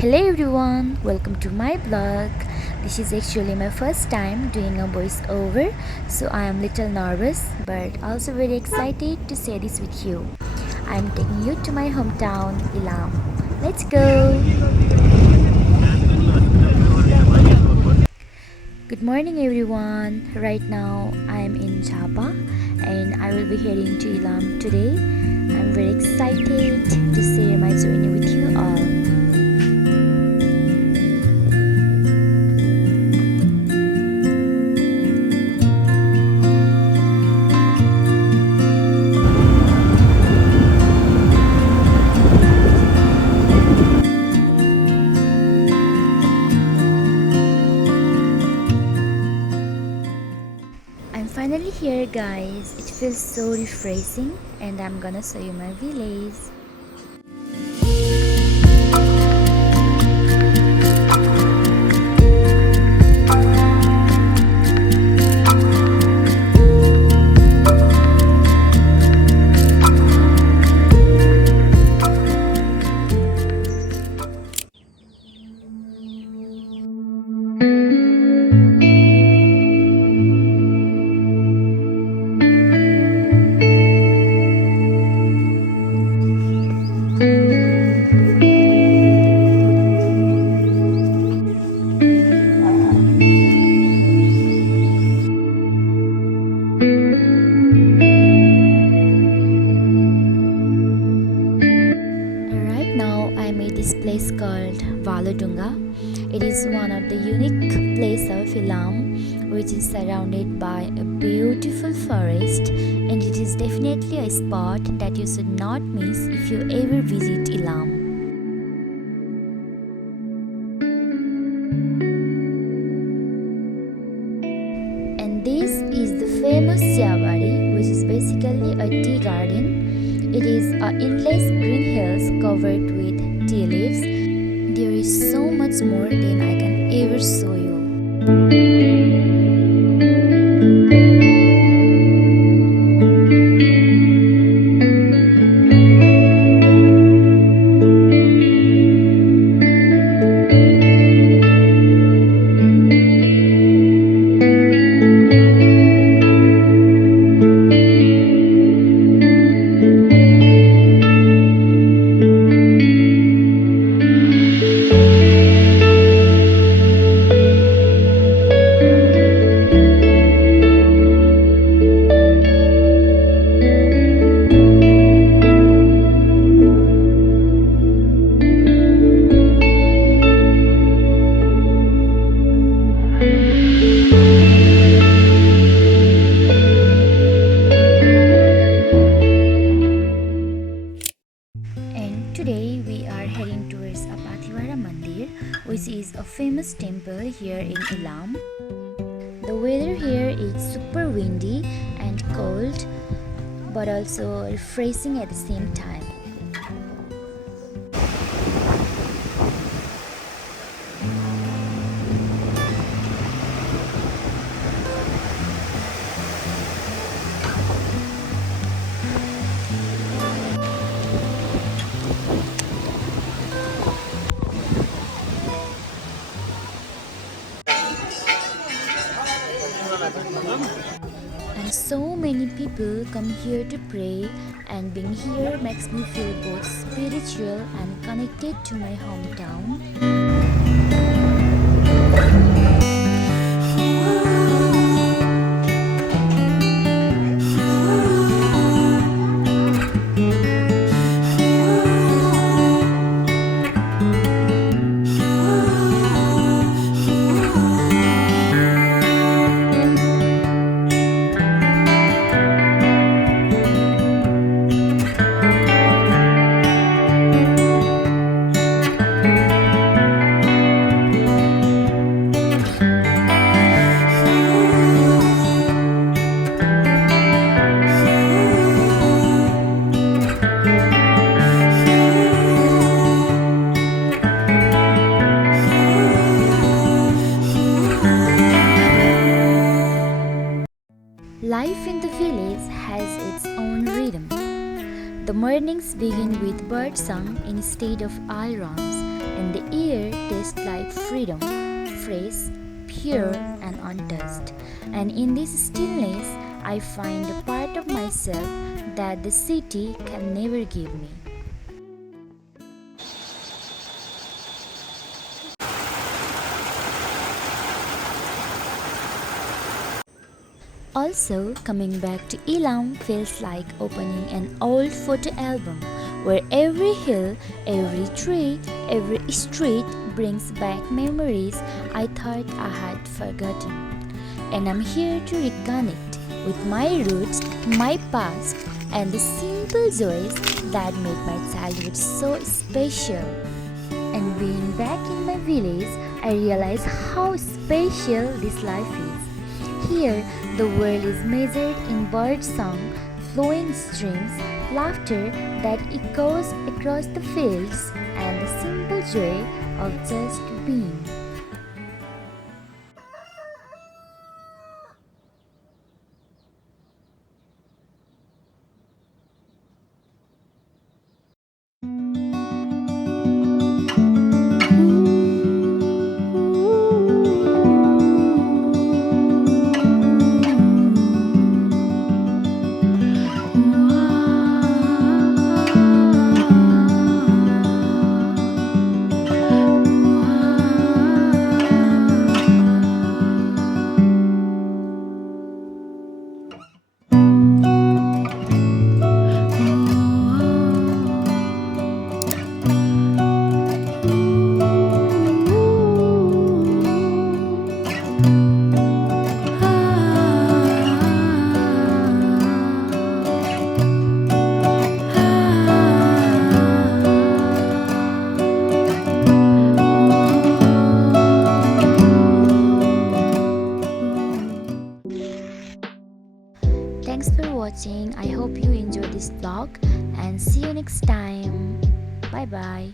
Hello everyone, welcome to my blog. This is actually my first time doing a voiceover, so I am little nervous but also very excited to share this with you. I am taking you to my hometown, Ilam. Let's go! Good morning everyone. Right now I am in Java and I will be heading to Ilam today. I'm very excited to share my journey with you all. I'm finally here guys. It feels so refreshing and I'm gonna show you my village. Right now I'm at this place called Valodunga. It is one of the unique place of Ilam, which is surrounded by a beautiful forest, and it is definitely a spot that you should not miss if you ever visit Ilam. And this is the famous Siawari, which is basically a tea garden. It is a endless green hills covered with tea leaves. There is so much more than I can ever show you. And today we are heading towards Apathiwara Mandir, which is a famous temple here in Ilam. The weather here is super windy and cold, but also refreshing at the same time. And so many people come here to pray, and being here makes me feel both spiritual and connected to my hometown. Life in the village has its own rhythm. The mornings begin with birdsong instead of alarms, and the air tastes like freedom, fresh, pure, and untouched. And in this stillness, I find a part of myself that the city can never give me. Also, coming back to Ilam feels like opening an old photo album where every hill, every tree, every street brings back memories I thought I had forgotten. And I'm here to reconnect with my roots, my past, and the simple joys that made my childhood so special. And being back in my village, I realize how special this life is. Here, the world is measured in bird song, flowing streams, laughter that echoes across the fields, and the simple joy of just being. Thanks for watching. I hope you enjoyed this vlog and see you next time. Bye bye.